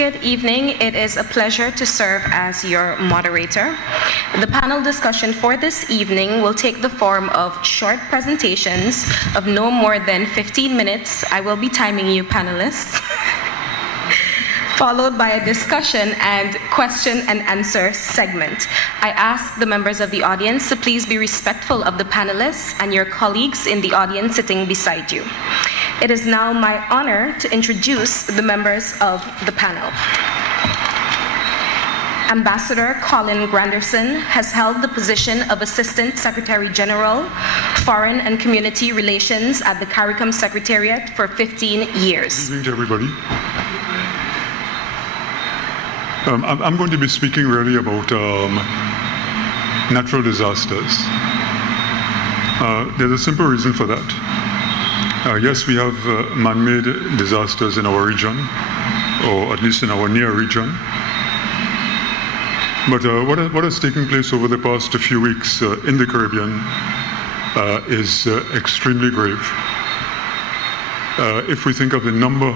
Good evening. It is a pleasure to serve as your moderator. The panel discussion for this evening will take the form of short presentations of no more than 15 minutes. I will be timing you, panelists. Followed by a discussion and question and answer segment. I ask the members of the audience to please be respectful of the panelists and your colleagues in the audience sitting beside you. It is now my honor to introduce the members of the panel. Ambassador Colin Granderson has held the position of Assistant Secretary General, Foreign and Community Relations at the Caricom Secretariat for 15 years. Good evening to everybody. I'm going to be speaking really about natural disasters. There's a simple reason for that. Yes, we have man-made disasters in our region, or at least in our near region. But what has taken place over the past few weeks in the Caribbean is extremely grave. If we think of the number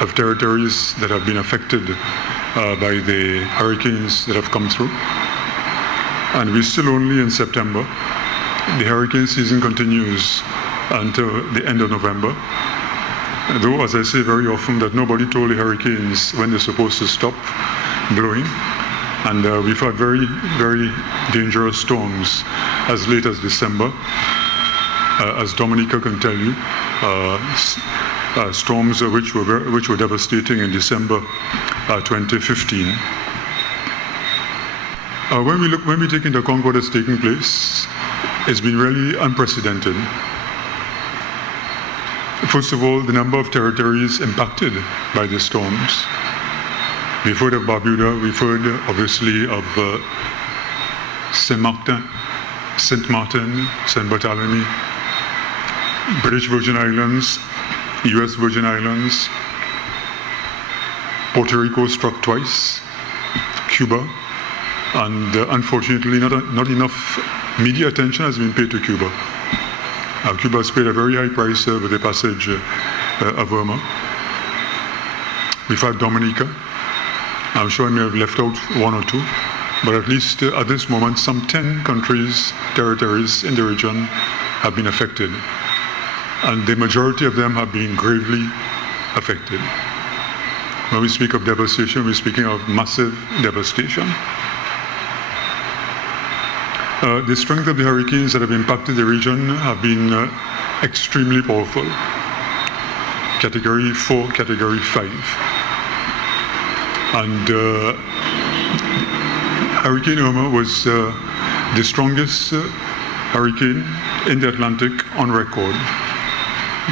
of territories that have been affected by the hurricanes that have come through, and we're still only in September. The hurricane season continues until the end of November. Though, as I say very often, that nobody told the hurricanes when they're supposed to stop blowing. And we've had very, very dangerous storms as late as December. As Dominica can tell you, storms which were devastating in December 2015. When we take into account what has taken place, it's been really unprecedented. First of all, the number of territories impacted by the storms. We've heard of Barbuda, we've heard obviously of Saint Martin, Saint Barthélemy, British Virgin Islands, US Virgin Islands, Puerto Rico struck twice, Cuba, and unfortunately not enough media attention has been paid to Cuba. Cuba has paid a very high price with the passage of Irma. We've had Dominica. I'm sure I may have left out one or two, but at least at this moment, some 10 countries, territories in the region have been affected. And the majority of them have been gravely affected. When we speak of devastation, we're speaking of massive devastation. The strength of the hurricanes that have impacted the region have been extremely powerful. Category 4, Category 5. And Hurricane Irma was the strongest hurricane in the Atlantic on record.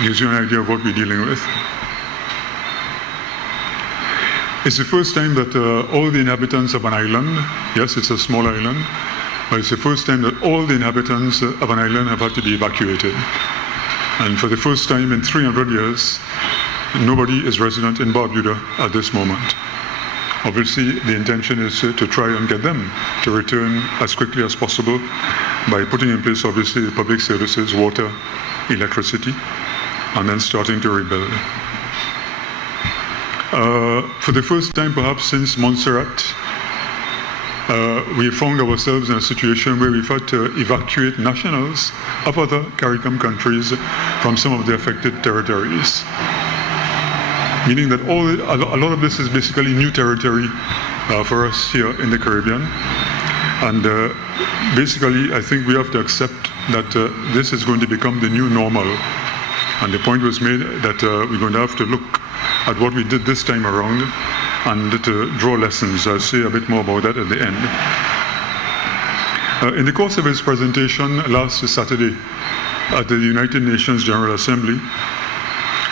Gives you an idea of what we're dealing with. It's the first time that all the inhabitants of an island, yes, it's a small island, but it's the first time that all the inhabitants of an island have had to be evacuated. And for the first time in 300 years, nobody is resident in Barbuda at this moment. Obviously, the intention is to try and get them to return as quickly as possible by putting in place, obviously, the public services, water, electricity, and then starting to rebuild. For the first time, perhaps since Montserrat, we found ourselves in a situation where we've had to evacuate nationals of other Caricom countries from some of the affected territories. Meaning that a lot of this is basically new territory for us here in the Caribbean. And basically, I think we have to accept that this is going to become the new normal. And the point was made that we're going to have to look at what we did this time around and to draw lessons. I'll say a bit more about that at the end. In the course of his presentation last Saturday at the United Nations General Assembly,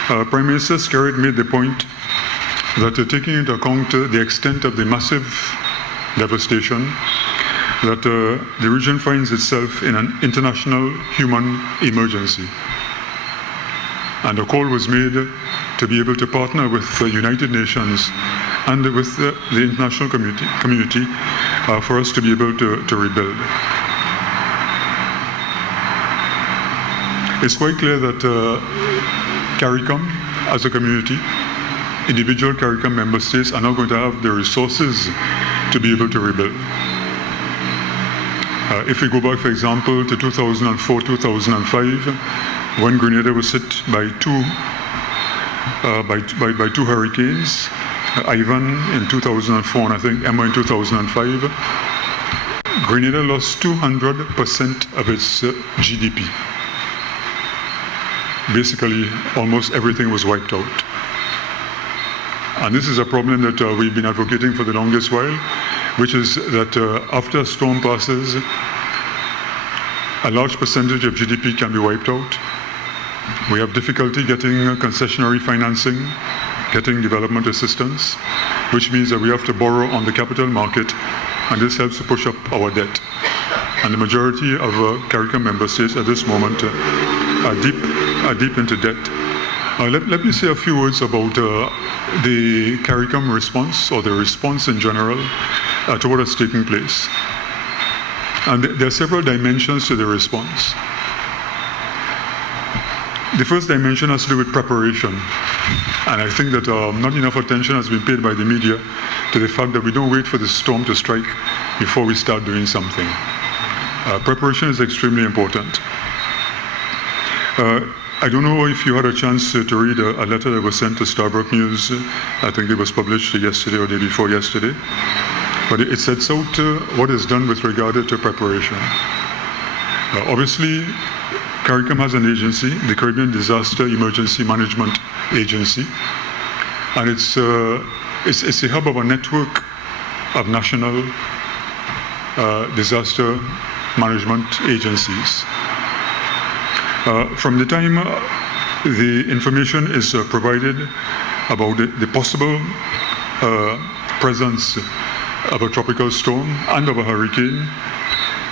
Prime Minister Skerrit made the point that taking into account the extent of the massive devastation, that the region finds itself in an international human emergency. And a call was made to be able to partner with the United Nations and with the international community for us to be able to rebuild. It's quite clear that Caricom, as a community, individual Caricom member states are not going to have the resources to be able to rebuild. If we go back, for example, to 2004-2005, when Grenada was hit by two hurricanes, Ivan in 2004 and I think Emma in 2005, Grenada lost 200% of its GDP. Basically, almost everything was wiped out. And this is a problem that we've been advocating for the longest while, which is that after a storm passes, a large percentage of GDP can be wiped out. We have difficulty getting concessionary financing, getting development assistance, which means that we have to borrow on the capital market, and this helps to push up our debt. And the majority of Caricom member states at this moment are deep into debt. Let me say a few words about the Caricom response, or the response in general, to what is taking place. And there are several dimensions to the response. The first dimension has to do with preparation. And I think that not enough attention has been paid by the media to the fact that we don't wait for the storm to strike before we start doing something. Preparation is extremely important. I don't know if you had a chance to read a letter that was sent to Starbrook News. I think it was published yesterday or the day before yesterday. But it sets out what is done with regard to preparation. Obviously, Caricom has an agency, the Caribbean Disaster Emergency Management Agency, and it's a hub of a network of national disaster management agencies. From the time the information is provided about the possible presence of a tropical storm and of a hurricane,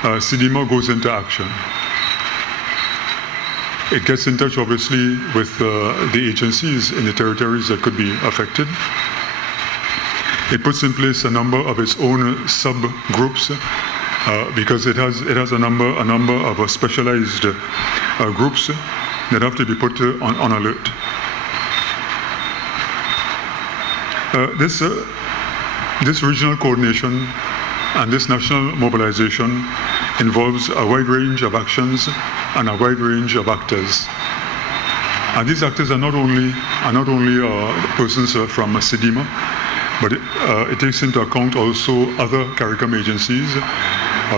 CDMA goes into action. It gets in touch, obviously, with the agencies in the territories that could be affected. It puts in place a number of its own subgroups because it has a number of specialized groups that have to be put on alert. This regional coordination and this national mobilization involves a wide range of actions and a wide range of actors. And these actors are not only persons from CDMA, but it takes into account also other Caricom agencies.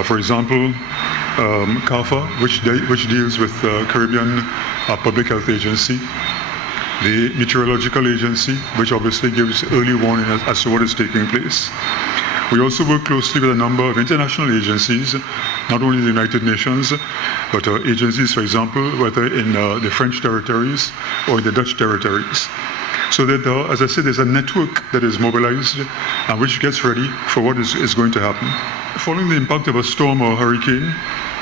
For example, CAFA, which deals with Caribbean Public Health Agency, the Meteorological Agency, which obviously gives early warning as to what is taking place. We also work closely with a number of international agencies, not only the United Nations, but agencies, for example, whether in the French territories or in the Dutch territories. So that, as I said, there's a network that is mobilized and which gets ready for what is going to happen. Following the impact of a storm or hurricane,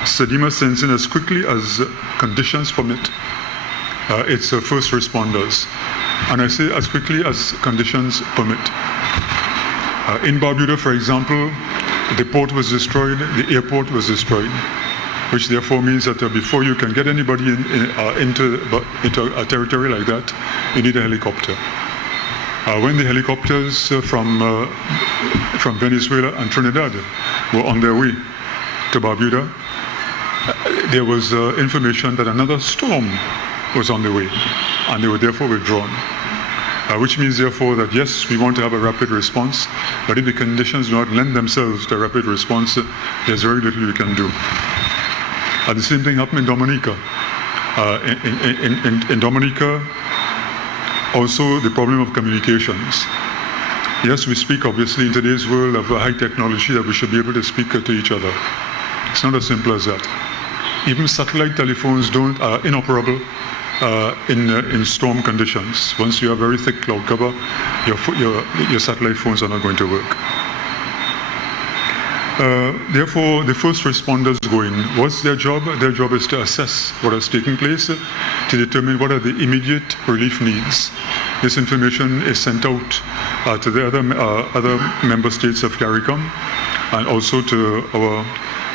CDMA sends in as quickly as conditions permit its first responders. And I say as quickly as conditions permit. In Barbuda, for example, the port was destroyed, the airport was destroyed, which therefore means that before you can get anybody into a territory like that, you need a helicopter. When the helicopters from Venezuela and Trinidad were on their way to Barbuda, there was information that another storm was on the way, and they were therefore withdrawn. Which means, therefore, that yes, we want to have a rapid response, but if the conditions do not lend themselves to a rapid response, there's very little we can do. The same thing happened in Dominica. In Dominica, also the problem of communications. Yes, we speak, obviously, in today's world of high technology, that we should be able to speak to each other. It's not as simple as that. Even satellite telephones are inoperable in storm conditions. Once you have very thick cloud cover, your satellite phones are not going to work. Therefore, the first responders go in. What's their job? Their job is to assess what has taken place, to determine what are the immediate relief needs. This information is sent out to the other member states of Caricom, and also to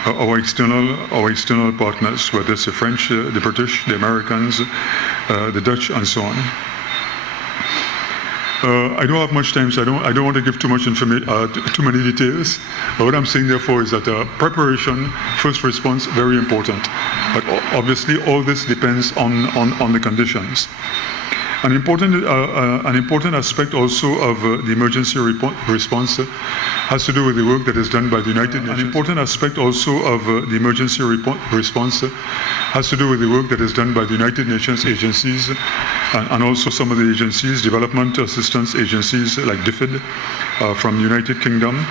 our external partners, whether it's the French, the British, the Americans, the Dutch, and so on. I don't have much time, so I don't want to give too much too many details. But what I'm saying, therefore, is that preparation, first response, very important. But obviously, all this depends on the conditions. An important aspect also of the emergency response has to do with the work that is done by the United Nations. An important aspect also of the emergency response has to do with the work that is done by the United Nations agencies and also some of the agencies, development assistance agencies like DFID from the United Kingdom,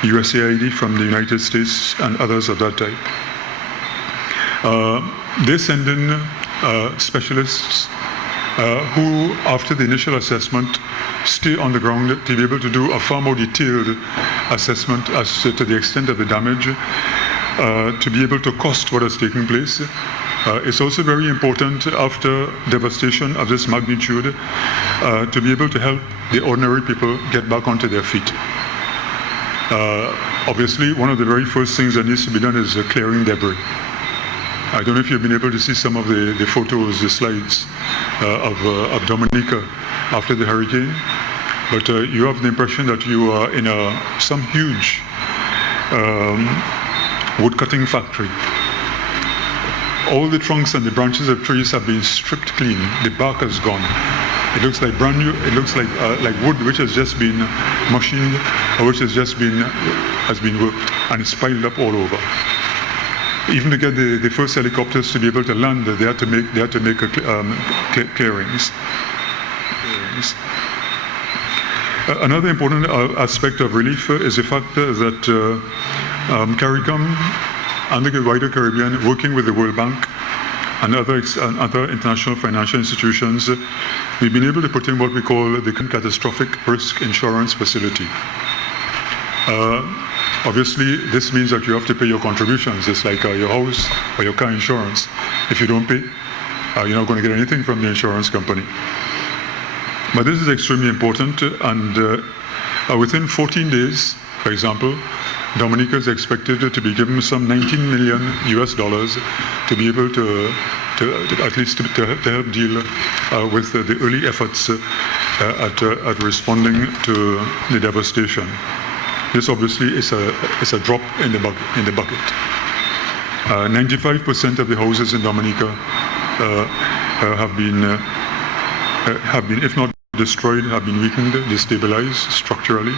USAID from the United States, and others of that type. They send in specialists who, after the initial assessment, stay on the ground to be able to do a far more detailed assessment as to the extent of the damage, to be able to cost what has taken place. It's also very important after devastation of this magnitude to be able to help the ordinary people get back onto their feet. Obviously, one of the very first things that needs to be done is clearing debris. I don't know if you've been able to see some of the photos, the slides of Dominica after the hurricane, but you have the impression that you are in some huge wood-cutting factory. All the trunks and the branches of trees have been stripped clean. The bark has gone. It looks like brand new. It looks like wood which has just been machined or which has been worked, and it's piled up all over. Even to get the first helicopters to be able to land, they had to make clearings. Another important aspect of relief is the fact that Caricom and the wider Caribbean, working with the World Bank and other international financial institutions, we've been able to put in what we call the catastrophic risk insurance facility. Obviously, this means that you have to pay your contributions. It's like your house or your car insurance. If you don't pay, you're not going to get anything from the insurance company. But this is extremely important, and within 14 days, for example, Dominica is expected to be given some $19 million to be able to at least to help deal with the early efforts at responding to the devastation. This obviously is a drop in the bucket. 95% of the houses in Dominica have been, if not destroyed, have been weakened, destabilized structurally,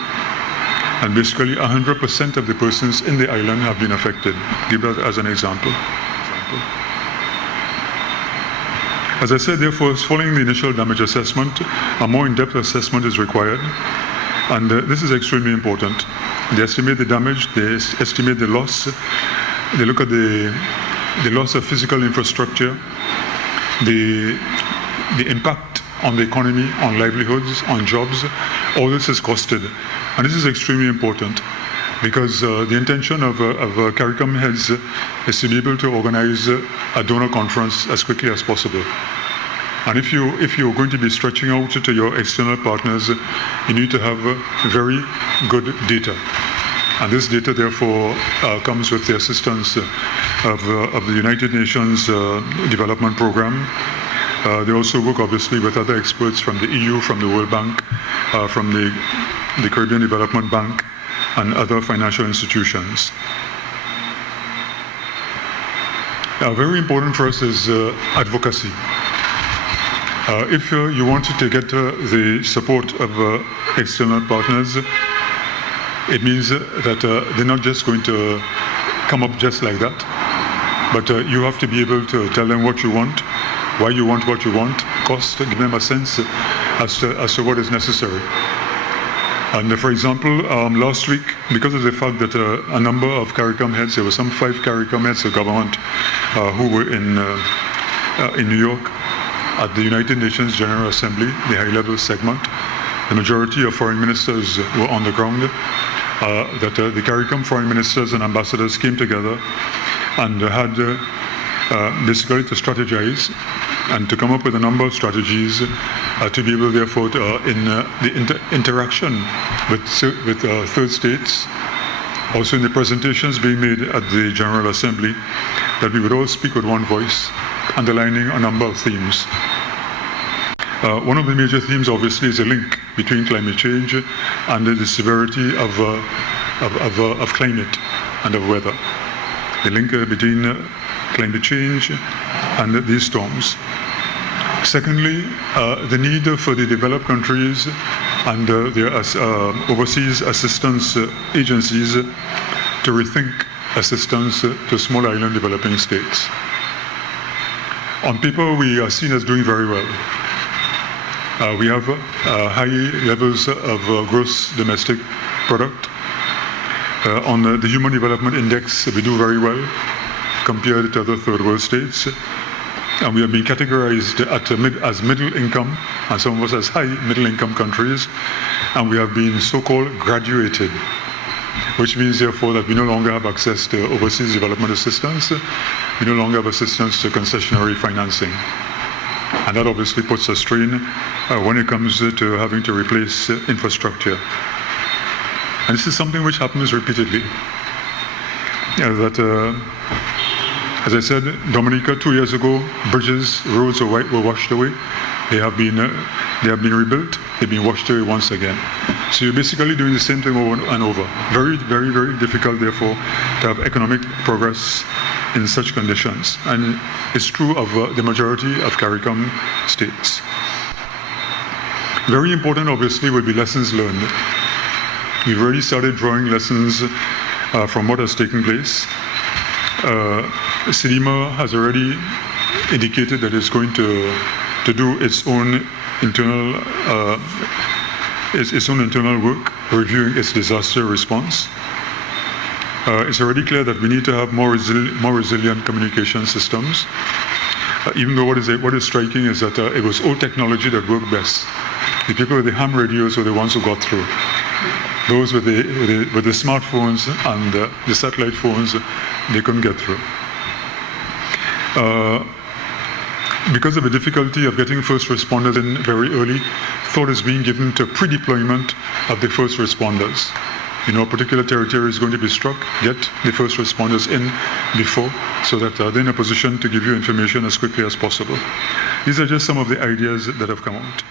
and basically 100% of the persons in the island have been affected. Give that as an example. As I said, therefore, following the initial damage assessment, a more in-depth assessment is required. And this is extremely important. They estimate the damage, they estimate the loss, they look at the loss of physical infrastructure, the impact on the economy, on livelihoods, on jobs. All this is costed. And this is extremely important because the intention of Caricom heads is to be able to organize a donor conference as quickly as possible. And if you're going to be stretching out to your external partners, you need to have very good data. And this data, therefore, comes with the assistance of the United Nations Development Program. They also work, obviously, with other experts from the EU, from the World Bank, from the Caribbean Development Bank, and other financial institutions. Very important for us is advocacy. If you wanted to get the support of external partners, it means that they're not just going to come up just like that, but you have to be able to tell them what you want, why you want what you want, cost, give them a sense as to what is necessary. And for example, last week, because of the fact that a number of Caricom heads, there were some 5 Caricom heads of government who were in New York, at the United Nations General Assembly, the high-level segment. The majority of foreign ministers were on the ground. The CARICOM foreign ministers and ambassadors came together and had basically to strategize and to come up with a number of strategies to be able, therefore, in the interaction with third states, also in the presentations being made at the General Assembly, that we would all speak with one voice, underlining a number of themes. One of the major themes, obviously, is a link between climate change and the severity of climate and of weather. The link between climate change and these storms. Secondly, the need for the developed countries and their overseas assistance agencies to rethink assistance to small island developing states. On paper, we are seen as doing very well. We have high levels of gross domestic product. On the Human Development Index, we do very well compared to other third world states. And we have been categorized as middle income, and some of us as high middle income countries. And we have been so-called graduated, which means therefore that we no longer have access to overseas development assistance. We no longer have assistance to concessionary financing. And that obviously puts a strain when it comes to having to replace infrastructure. And this is something which happens repeatedly. As I said, Dominica 2 years ago, bridges, roads were washed away. They have been rebuilt. They've been washed away once again. So you're basically doing the same thing over and over. Very, very, very difficult, therefore, to have economic progress in such conditions. And it's true of the majority of Caricom states. Very important, obviously, will be lessons learned. We've already started drawing lessons from what has taken place. CIDIMA has already indicated that it's going to do its own internal work, reviewing its disaster response. It's already clear that we need to have more resilient communication systems. Even though what is striking is that it was old technology that worked best. The people with the ham radios were the ones who got through. Those with the smartphones and the satellite phones, they couldn't get through. Because of the difficulty of getting first responders in very early, thought is being given to pre-deployment of the first responders. You know, a particular territory is going to be struck, get the first responders in before, so that they're in a position to give you information as quickly as possible. These are just some of the ideas that have come out.